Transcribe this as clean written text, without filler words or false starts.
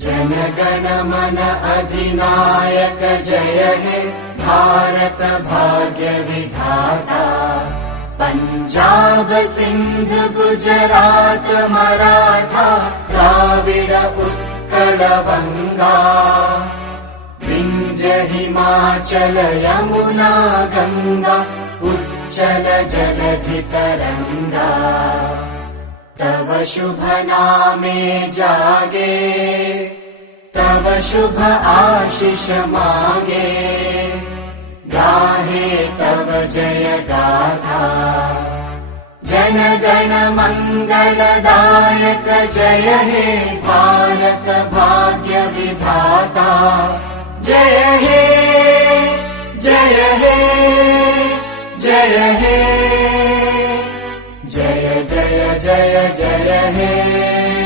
जनगण मन अधिनायक जय हे भारत भाग्य विधाता। पंजाब सिंध गुजरात मराठा द्राविड उत्कल बंगा। विंध्य हिमाचल यमुना गंगा उच्चल जलधि तरंगा। तव शुभ नामे जागे तव शुभ आशीष मागे। गाहे तव जय गाथा जनगण मंगलदायक जय हे भारत भाग्य विधाता। जय हे जय हे जय हे जय जय जय जय हे।